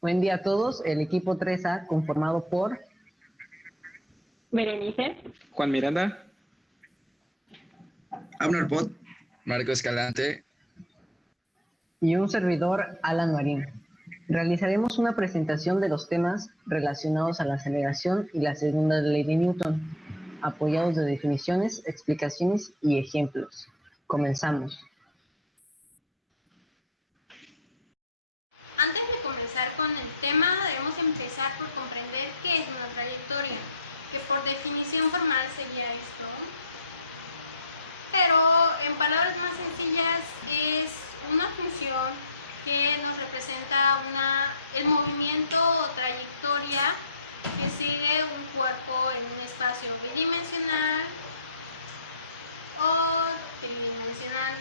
Buen día a todos. El equipo 3A conformado por Berenice, Juan Miranda, Abner Pot, Marco Escalante y un servidor, Alan Marín. Realizaremos una presentación de los temas relacionados a la aceleración y la segunda ley de Newton, apoyados de definiciones, explicaciones y ejemplos. Comenzamos. Antes de comenzar con el tema, debemos empezar por comprender qué es una trayectoria, que por definición formal sería esto. Pero en palabras más sencillas es una función que nos representa el movimiento o trayectoria que sigue un cuerpo en un espacio bidimensional o tridimensional,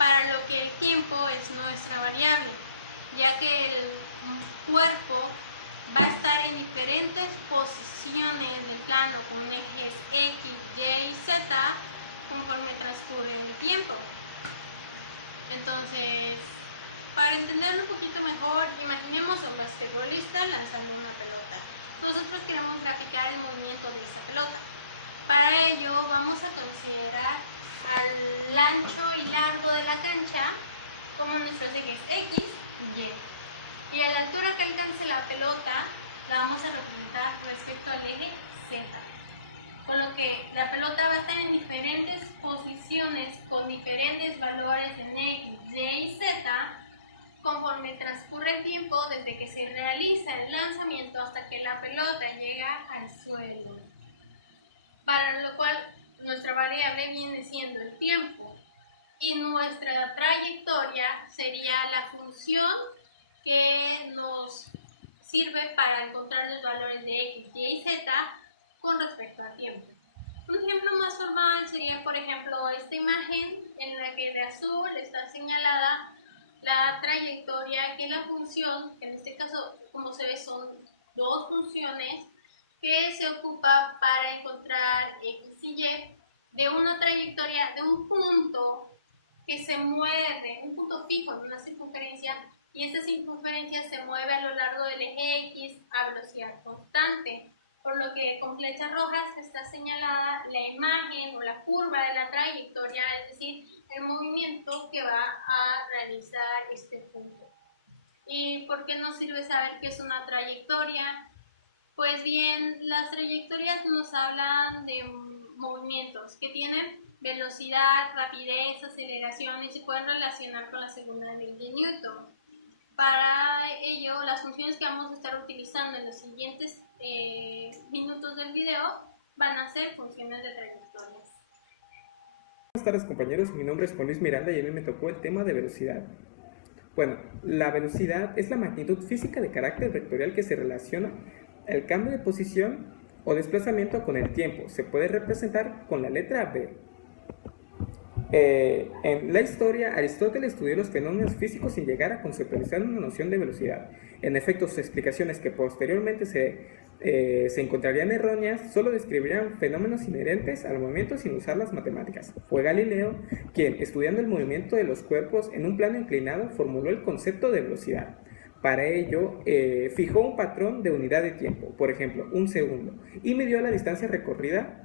para lo que el tiempo es nuestra variable, ya que el cuerpo va a estar en diferentes posiciones del plano con ejes X, Y y Z conforme transcurre el tiempo. Entonces, para entenderlo un poquito mejor, imaginemos a un basquetbolista lanzando una pelota. Nosotros queremos graficar el movimiento de esa pelota. Para ello vamos a considerar al ancho y largo de la cancha como nuestros ejes X y Y. Y a la altura que alcance la pelota la vamos a representar respecto al eje Z. Con lo que la pelota va a estar en diferentes posiciones con diferentes valores en X, Y y Z conforme transcurre el tiempo desde que se realiza el lanzamiento hasta que la pelota llega al suelo. Para lo cual nuestra variable viene siendo el tiempo y nuestra trayectoria sería la función que nos sirve para encontrar los valores de X, Y y Z con respecto al tiempo. Un ejemplo más formal sería, por ejemplo, esta imagen en la que de azul está señalada la trayectoria, que es la función, que en este caso, como se ve, son dos funciones que se ocupa para encontrar X y Y de una trayectoria de un punto que se mueve, un punto fijo en una circunferencia, y esta circunferencia se mueve a lo largo del eje X a velocidad constante, por lo que con flechas rojas está señalada la imagen o la curva de la trayectoria, es decir, el movimiento que va a realizar este punto. ¿Y por qué nos sirve saber qué es una trayectoria? Pues bien, las trayectorias nos hablan de movimientos que tienen velocidad, rapidez, aceleración y se pueden relacionar con la segunda ley de Newton. Para ello, las funciones que vamos a estar utilizando en los siguientes minutos del video van a ser funciones de trayectorias. Buenas tardes compañeros, mi nombre es Juan Luis Miranda y a mí me tocó el tema de velocidad. Bueno, la velocidad es la magnitud física de carácter vectorial que se relaciona al cambio de posición o desplazamiento con el tiempo. Se puede representar con la letra B. En la historia, Aristóteles estudió los fenómenos físicos sin llegar a conceptualizar una noción de velocidad. En efecto, sus explicaciones, que posteriormente se encontrarían erróneas, solo describirían fenómenos inherentes al movimiento sin usar las matemáticas. Fue Galileo quien, estudiando el movimiento de los cuerpos en un plano inclinado, formuló el concepto de velocidad. Para ello, fijó un patrón de unidad de tiempo, por ejemplo, un segundo, y midió la distancia recorrida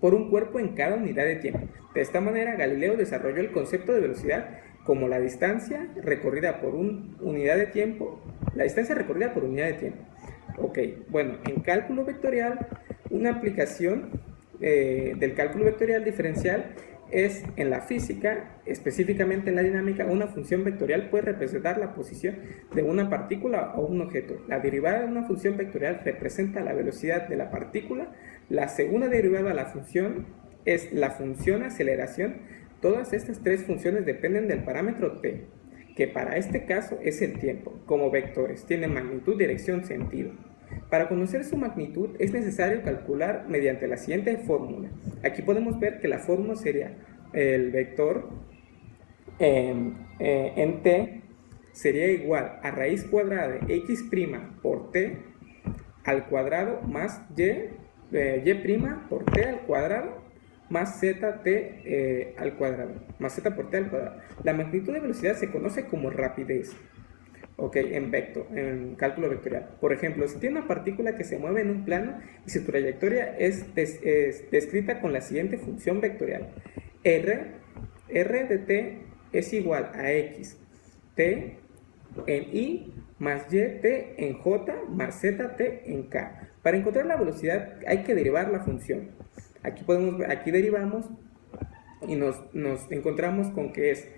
por un cuerpo en cada unidad de tiempo. De esta manera, Galileo desarrolló el concepto de velocidad como la distancia recorrida por unidad de tiempo. Ok, bueno, en cálculo vectorial, una aplicación del cálculo vectorial diferencial es en la física, específicamente en la dinámica. Una función vectorial puede representar la posición de una partícula o un objeto. La derivada de una función vectorial representa la velocidad de la partícula. La segunda derivada de la función es la función aceleración. Todas estas tres funciones dependen del parámetro t, que para este caso es el tiempo. Como vectores, tienen magnitud, dirección, sentido. Para conocer su magnitud es necesario calcular mediante la siguiente fórmula. Aquí podemos ver que la fórmula sería el vector en t sería igual a raíz cuadrada de x' por t al cuadrado más y por t al cuadrado más zt al cuadrado, más z por t al cuadrado. La magnitud de velocidad se conoce como rapidez. ¿ok? En cálculo vectorial. Por ejemplo, si tiene una partícula que se mueve en un plano y su trayectoria es descrita con la siguiente función vectorial. R de t es igual a x, t en i más y t en j más z t en k. Para encontrar la velocidad hay que derivar la función. Aquí derivamos y nos encontramos con que es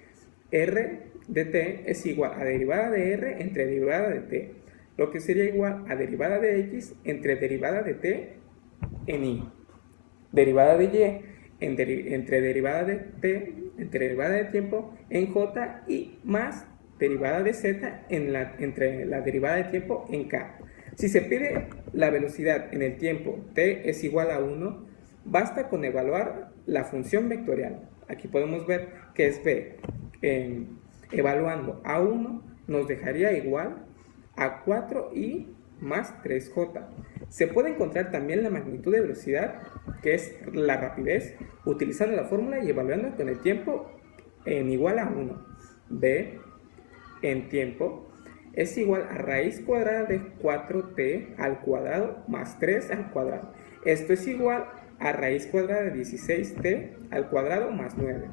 r de t es igual a derivada de r entre derivada de t, lo que sería igual a derivada de x entre derivada de t en i, derivada de y entre derivada de t entre derivada de tiempo en j y más derivada de z entre la derivada de tiempo en k. Si se pide la velocidad en el tiempo t es igual a 1, basta con evaluar la función vectorial. Aquí podemos ver que es b. Evaluando a 1 nos dejaría igual a 4i más 3j. Se puede encontrar también la magnitud de velocidad, que es la rapidez, utilizando la fórmula y evaluando con el tiempo en igual a 1. b en tiempo es igual a raíz cuadrada de 4t al cuadrado más 3 al cuadrado. Esto es igual a raíz cuadrada de 16t al cuadrado más 9.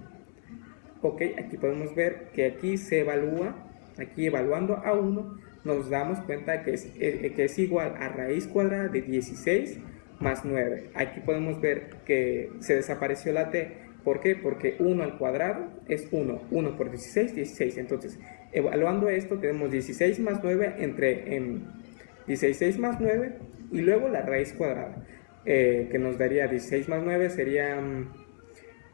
Ok, aquí podemos ver que aquí se evalúa, aquí evaluando a 1, nos damos cuenta que es igual a raíz cuadrada de 16 más 9. Aquí podemos ver que se desapareció la t. ¿Por qué? Porque 1 al cuadrado es 1. 1 por 16, 16. Entonces, evaluando esto, tenemos 16 más 9 16 más 9 y luego la raíz cuadrada, que nos daría 16 más 9 sería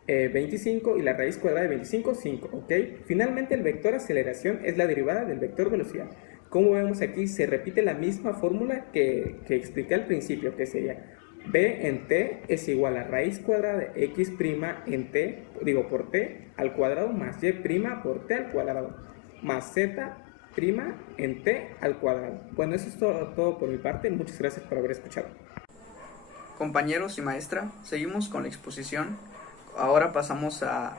25 y la raíz cuadrada de 25, 5. ¿Ok? Finalmente, el vector aceleración es la derivada del vector velocidad. Como vemos aquí, se repite la misma fórmula que expliqué al principio, que sería b en t es igual a raíz cuadrada de x' en t, por t al cuadrado más y' por t al cuadrado más z' en t al cuadrado. Bueno, eso es todo por mi parte. Muchas gracias por haber escuchado. Compañeros y maestra, seguimos con la exposición. Ahora pasamos a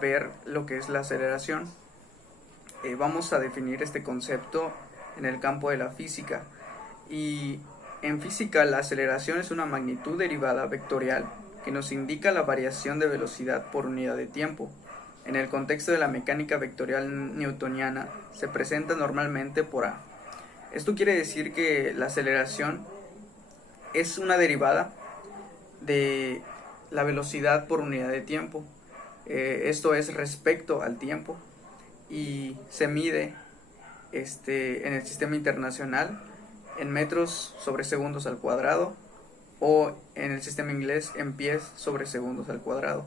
ver lo que es la aceleración. Vamos a definir este concepto en el campo de la física. Y en física, la aceleración es una magnitud derivada vectorial que nos indica la variación de velocidad por unidad de tiempo. En el contexto de la mecánica vectorial newtoniana, se presenta normalmente por A. Esto quiere decir que la aceleración es una derivada de la velocidad por unidad de tiempo. Esto es respecto al tiempo y se mide en el sistema internacional en metros sobre segundos al cuadrado o en el sistema inglés en pies sobre segundos al cuadrado.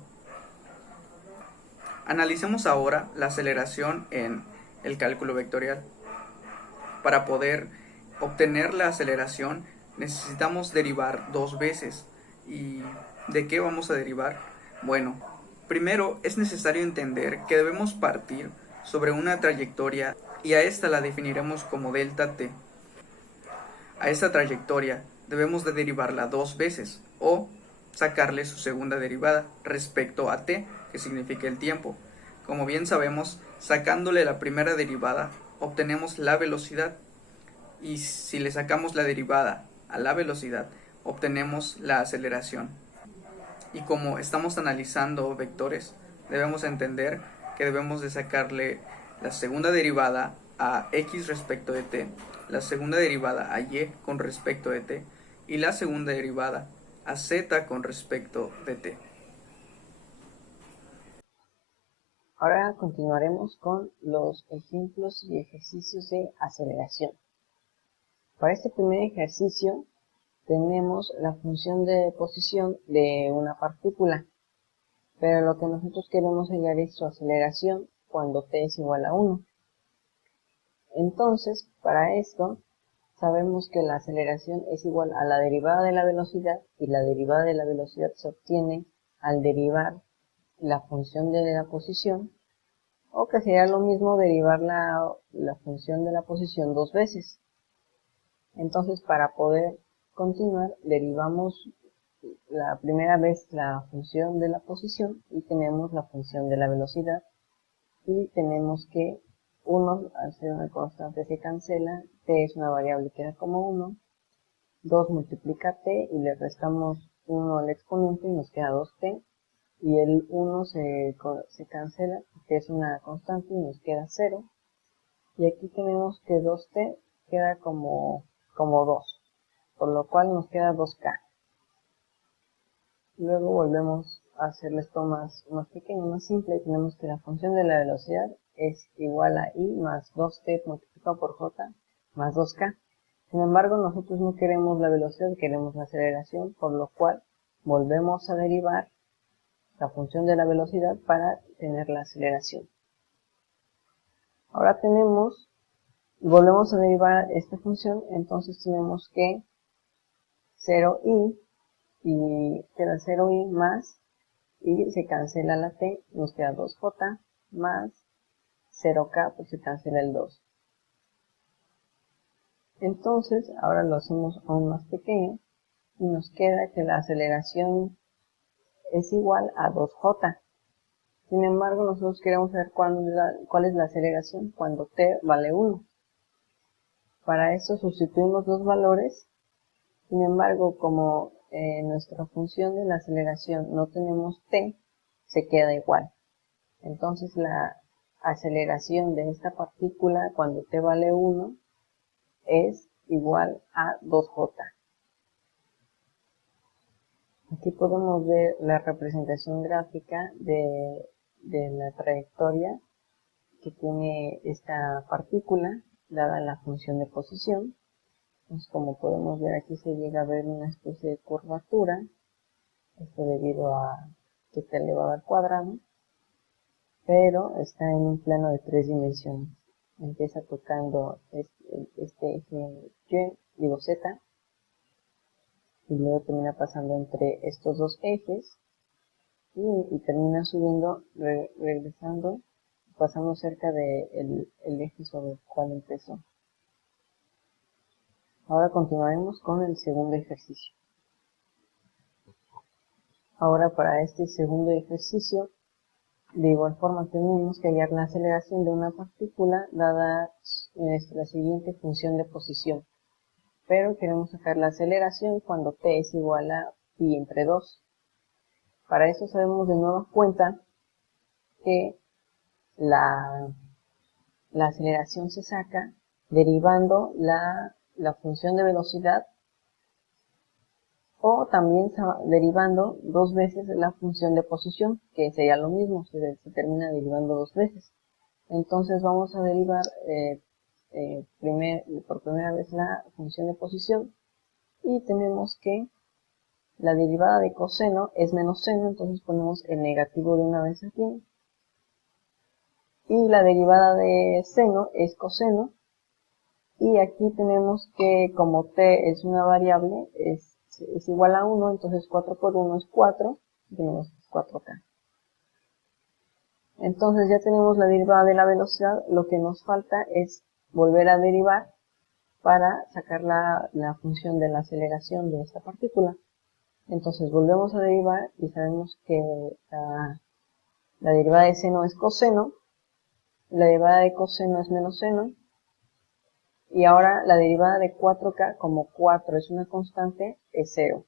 Analicemos ahora la aceleración en el cálculo vectorial. Para poder obtener la aceleración necesitamos derivar dos veces. ¿Y de qué vamos a derivar? Bueno, primero es necesario entender que debemos partir sobre una trayectoria y a esta la definiremos como delta t. A esta trayectoria debemos de derivarla dos veces o sacarle su segunda derivada respecto a t, que significa el tiempo. Como bien sabemos, sacándole la primera derivada obtenemos la velocidad y si le sacamos la derivada a la velocidad obtenemos la aceleración. Y como estamos analizando vectores, debemos entender que debemos de sacarle la segunda derivada a x respecto de t, la segunda derivada a y con respecto de t y la segunda derivada a z con respecto de t. Ahora continuaremos con los ejemplos y ejercicios de aceleración. Para este primer ejercicio tenemos la función de posición de una partícula, pero lo que nosotros queremos hallar es su aceleración cuando t es igual a 1. Entonces, para esto, sabemos que la aceleración es igual a la derivada de la velocidad, y la derivada de la velocidad se obtiene al derivar la función de la posición, o que sería lo mismo derivar la función de la posición dos veces. Entonces, para poder continuar, derivamos la primera vez la función de la posición y tenemos la función de la velocidad, y tenemos que 1 al ser una constante se cancela, t es una variable queda como 1, 2 multiplica t y le restamos 1 al exponente y nos queda 2t, y el 1 se cancela, que es una constante y nos queda 0, y aquí tenemos que 2t queda como 2, por lo cual nos queda 2k. Luego volvemos a hacerle esto más pequeño, más simple. Tenemos que la función de la velocidad es igual a i más 2t multiplicado por j más 2k. Sin embargo, nosotros no queremos la velocidad, queremos la aceleración, por lo cual volvemos a derivar la función de la velocidad para tener la aceleración. Ahora volvemos a derivar esta función, entonces tenemos que 0i y queda 0i más, y se cancela la t, nos queda 2j más 0k, pues se cancela el 2. Entonces, ahora lo hacemos aún más pequeño y nos queda que la aceleración es igual a 2j. Sin embargo, nosotros queremos saber cuál es la aceleración cuando t vale 1. Para eso sustituimos los valores. Sin embargo, como en nuestra función de la aceleración no tenemos t, se queda igual. Entonces la aceleración de esta partícula cuando t vale 1 es igual a 2j. Aquí podemos ver la representación gráfica de la trayectoria que tiene esta partícula dada la función de posición. Entonces, como podemos ver, aquí se llega a ver una especie de curvatura, esto debido a que está elevado al cuadrado, pero está en un plano de 3 dimensiones. Empieza tocando este eje Z, y luego termina pasando entre estos dos ejes, y termina subiendo, regresando, pasando cerca del eje sobre el cual empezó. Ahora continuaremos con el segundo ejercicio. Ahora para este segundo ejercicio, de igual forma tenemos que hallar la aceleración de una partícula dada la siguiente función de posición. Pero queremos sacar la aceleración cuando t es igual a pi entre 2. Para eso sabemos de nueva cuenta que la aceleración se saca derivando la función de velocidad, o también derivando dos veces la función de posición, que sería lo mismo, se termina derivando dos veces. Entonces vamos a derivar por primera vez la función de posición, y tenemos que la derivada de coseno es menos seno, entonces ponemos el negativo de una vez aquí, y la derivada de seno es coseno, y aquí tenemos que como t es una variable, es igual a 1, entonces 4 por 1 es 4, tenemos 4k. Entonces ya tenemos la derivada de la velocidad, lo que nos falta es volver a derivar para sacar la función de la aceleración de esta partícula. Entonces volvemos a derivar y sabemos que la derivada de seno es coseno, la derivada de coseno es menos seno, y ahora la derivada de 4k, como 4 es una constante, es 0.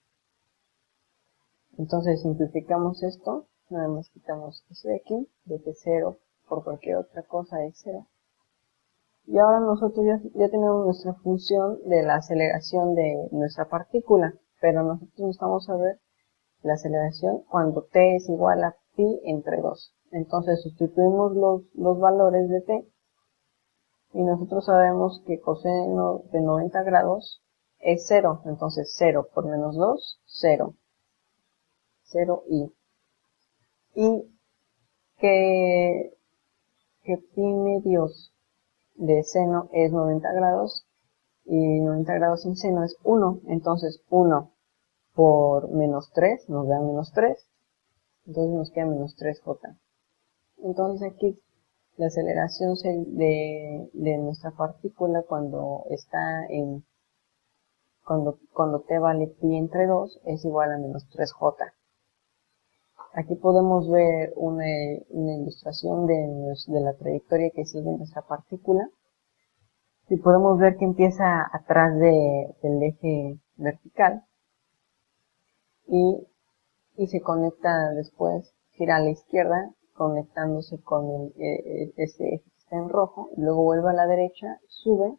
Entonces simplificamos esto, nada más quitamos eso de aquí, de que 0 por cualquier otra cosa es 0. Y ahora nosotros ya tenemos nuestra función de la aceleración de nuestra partícula, pero nosotros necesitamos saber la aceleración cuando t es igual a pi entre 2. Entonces sustituimos los valores de t, y nosotros sabemos que coseno de 90 grados es 0, entonces 0 por menos 2, 0. 0i. Y que pi medios de seno es 90 grados, y 90 grados sin seno es 1, entonces 1 por menos 3 nos da menos 3, entonces nos queda menos 3j. Entonces aquí la aceleración de nuestra partícula cuando está cuando t vale pi entre 2 es igual a menos 3j. Aquí podemos ver una ilustración de la trayectoria que sigue nuestra partícula. Y podemos ver que empieza atrás del eje vertical y se conecta después, gira a la izquierda, conectándose con ese eje que está en rojo, y luego vuelve a la derecha, sube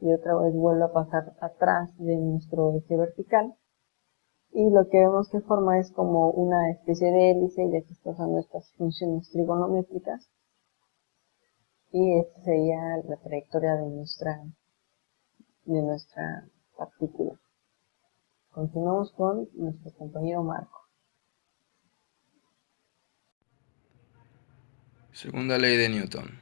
y otra vez vuelve a pasar atrás de nuestro eje vertical. Y lo que vemos que forma es como una especie de hélice, ya que está usando estas funciones trigonométricas. Y esta sería la trayectoria de nuestra partícula. Continuamos con nuestro compañero Marco. Segunda ley de Newton.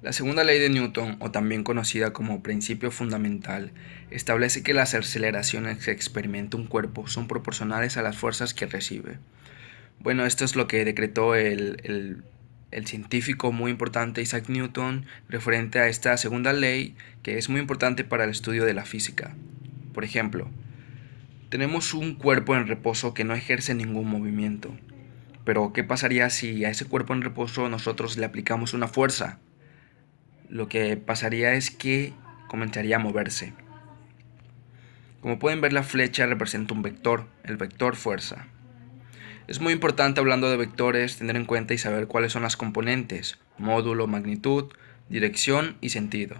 La segunda ley de Newton, o también conocida como principio fundamental, establece que las aceleraciones que experimenta un cuerpo son proporcionales a las fuerzas que recibe. Bueno, esto es lo que decretó el científico muy importante Isaac Newton referente a esta segunda ley, que es muy importante para el estudio de la física. Por ejemplo, tenemos un cuerpo en reposo que no ejerce ningún movimiento. Pero, ¿qué pasaría si a ese cuerpo en reposo nosotros le aplicamos una fuerza? Lo que pasaría es que comenzaría a moverse. Como pueden ver, la flecha representa un vector, el vector fuerza. Es muy importante, hablando de vectores, tener en cuenta y saber cuáles son las componentes: módulo, magnitud, dirección y sentido.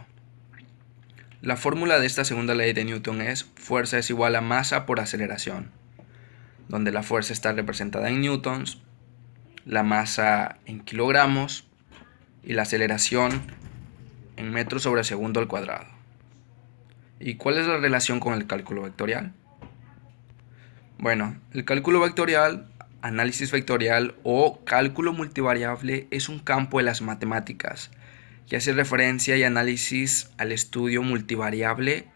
La fórmula de esta segunda ley de Newton es: fuerza es igual a masa por aceleración, donde la fuerza está representada en newtons, la masa en kilogramos y la aceleración en metros sobre segundo al cuadrado. ¿Y cuál es la relación con el cálculo vectorial? Bueno, el cálculo vectorial, análisis vectorial o cálculo multivariable es un campo de las matemáticas que hace referencia y análisis al estudio multivariable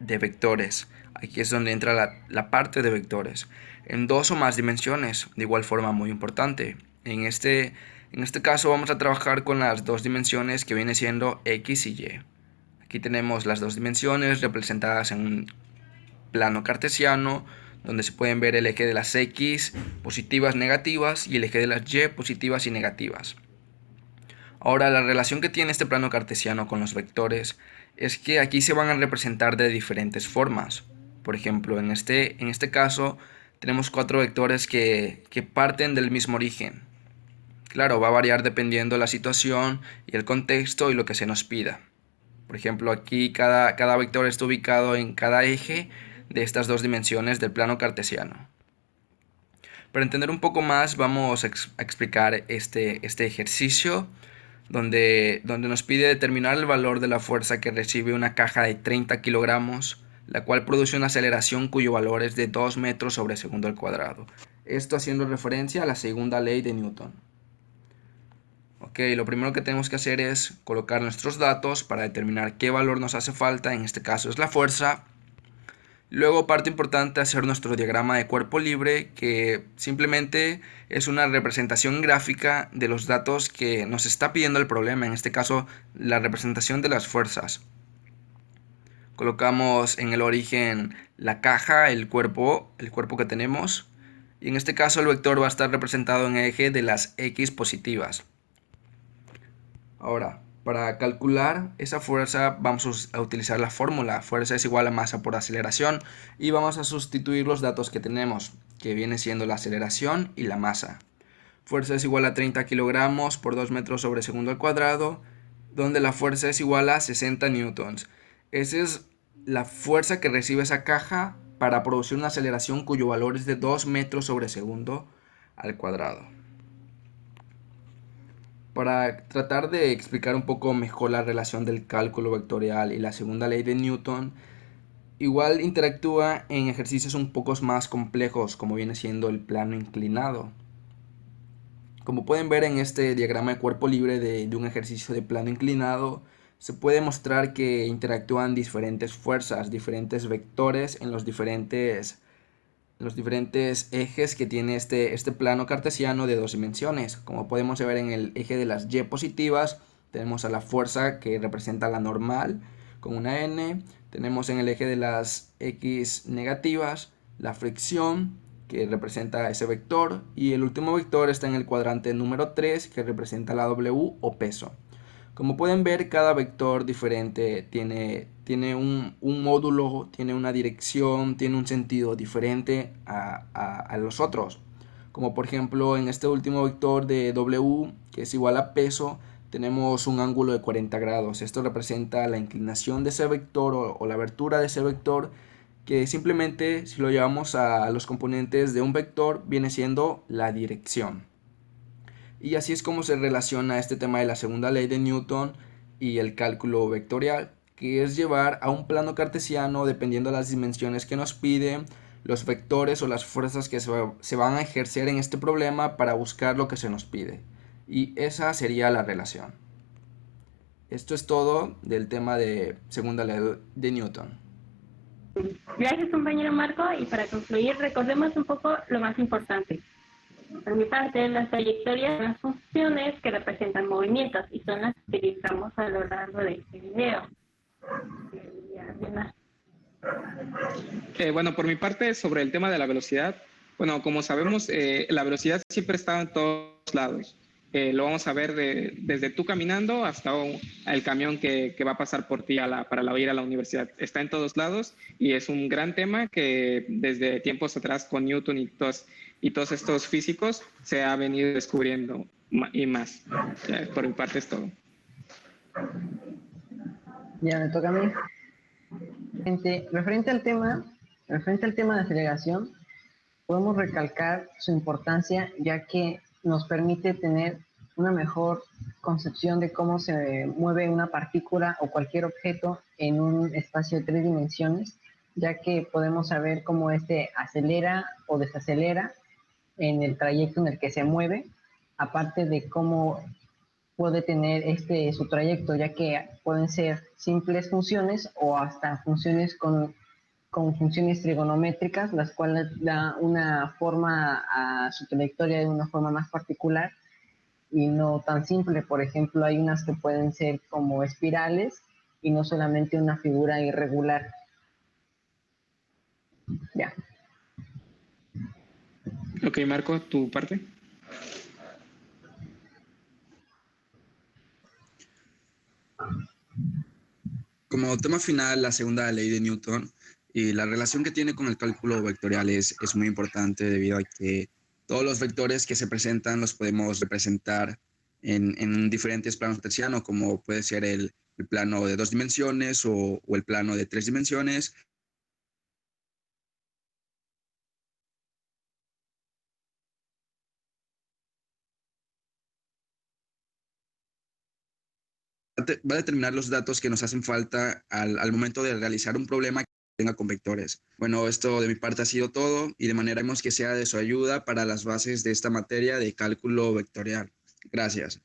de vectores. Aquí es donde entra la parte de vectores en dos o más dimensiones, de igual forma muy importante. En este caso vamos a trabajar con las dos dimensiones que viene siendo X y Y. Aquí tenemos las dos dimensiones representadas en un plano cartesiano, donde se pueden ver el eje de las X positivas negativas y el eje de las Y positivas y negativas. Ahora, la relación que tiene este plano cartesiano con los vectores es que aquí se van a representar de diferentes formas. Por ejemplo, en este caso tenemos cuatro vectores que parten del mismo origen. Claro, va a variar dependiendo de la situación y el contexto y lo que se nos pida. Por ejemplo, aquí cada vector está ubicado en cada eje de estas dos dimensiones del plano cartesiano. Para entender un poco más, vamos a explicar este ejercicio donde nos pide determinar el valor de la fuerza que recibe una caja de 30 kilogramos, la cual produce una aceleración cuyo valor es de 2 metros sobre segundo al cuadrado. Esto haciendo referencia a la segunda ley de Newton. Ok, lo primero que tenemos que hacer es colocar nuestros datos para determinar qué valor nos hace falta, en este caso es la fuerza. Luego, parte importante, hacer nuestro diagrama de cuerpo libre, que simplemente es una representación gráfica de los datos que nos está pidiendo el problema, en este caso la representación de las fuerzas. Colocamos en el origen la caja, el cuerpo que tenemos, y en este caso el vector va a estar representado en el eje de las X positivas. Ahora, para calcular esa fuerza vamos a utilizar la fórmula. Fuerza es igual a masa por aceleración y vamos a sustituir los datos que tenemos, que viene siendo la aceleración y la masa. Fuerza es igual a 30 kilogramos por 2 metros sobre segundo al cuadrado, donde la fuerza es igual a 60 newtons. Esa es la fuerza que recibe esa caja para producir una aceleración cuyo valor es de 2 metros sobre segundo al cuadrado. Para tratar de explicar un poco mejor la relación del cálculo vectorial y la segunda ley de Newton, igual interactúa en ejercicios un poco más complejos, como viene siendo el plano inclinado. Como pueden ver en este diagrama de cuerpo libre de un ejercicio de plano inclinado, se puede mostrar que interactúan diferentes fuerzas, diferentes vectores en los diferentes ejes que tiene este plano cartesiano de dos dimensiones. Como podemos ver en el eje de las Y positivas, tenemos a la fuerza que representa la normal con una N. Tenemos en el eje de las X negativas la fricción que representa ese vector, y el último vector está en el cuadrante número 3, que representa la W o peso. Como pueden ver, cada vector diferente tiene un módulo, tiene una dirección, tiene un sentido diferente a los otros. Como por ejemplo en este último vector de W, que es igual a peso, tenemos un ángulo de 40 grados. Esto representa la inclinación de ese vector o la abertura de ese vector, que simplemente si lo llevamos a los componentes de un vector viene siendo la dirección. Y así es como se relaciona este tema de la segunda ley de Newton y el cálculo vectorial, que es llevar a un plano cartesiano, dependiendo de las dimensiones que nos pide, los vectores o las fuerzas que se van a ejercer en este problema para buscar lo que se nos pide. Y esa sería la relación. Esto es todo del tema de segunda ley de Newton. Gracias, compañero Marco. Y para concluir, recordemos un poco lo más importante. Por mi parte, las trayectorias son las funciones que representan movimientos y son las que utilizamos a lo largo de este video. Bueno, por mi parte, sobre el tema de la velocidad, bueno, como sabemos, la velocidad siempre está en todos lados. Lo vamos a ver desde tú caminando hasta el camión que va a pasar por ti para ir a la universidad. Está en todos lados y es un gran tema que desde tiempos atrás con Newton y todos estos físicos se ha venido descubriendo y más. Por mi parte es todo. Ya me toca a mí. Referente al tema de aceleración, podemos recalcar su importancia, ya que nos permite tener una mejor concepción de cómo se mueve una partícula o cualquier objeto en un espacio de 3 dimensiones, ya que podemos saber cómo este acelera o desacelera en el trayecto en el que se mueve, aparte de cómo puede tener su trayecto, ya que pueden ser simples funciones o hasta funciones con funciones trigonométricas, las cuales da una forma a su trayectoria de una forma más particular y no tan simple. Por ejemplo, hay unas que pueden ser como espirales y no solamente una figura irregular. Ya. Ok, Marco, tu parte. Como tema final, la segunda ley de Newton y la relación que tiene con el cálculo vectorial es muy importante, debido a que todos los vectores que se presentan los podemos representar en diferentes planos cartesianos, como puede ser el plano de 2 dimensiones o el plano de 3 dimensiones. Va a determinar los datos que nos hacen falta al momento de realizar un problema que tenga con vectores. Bueno, esto de mi parte ha sido todo, y de manera que sea de su ayuda para las bases de esta materia de cálculo vectorial. Gracias.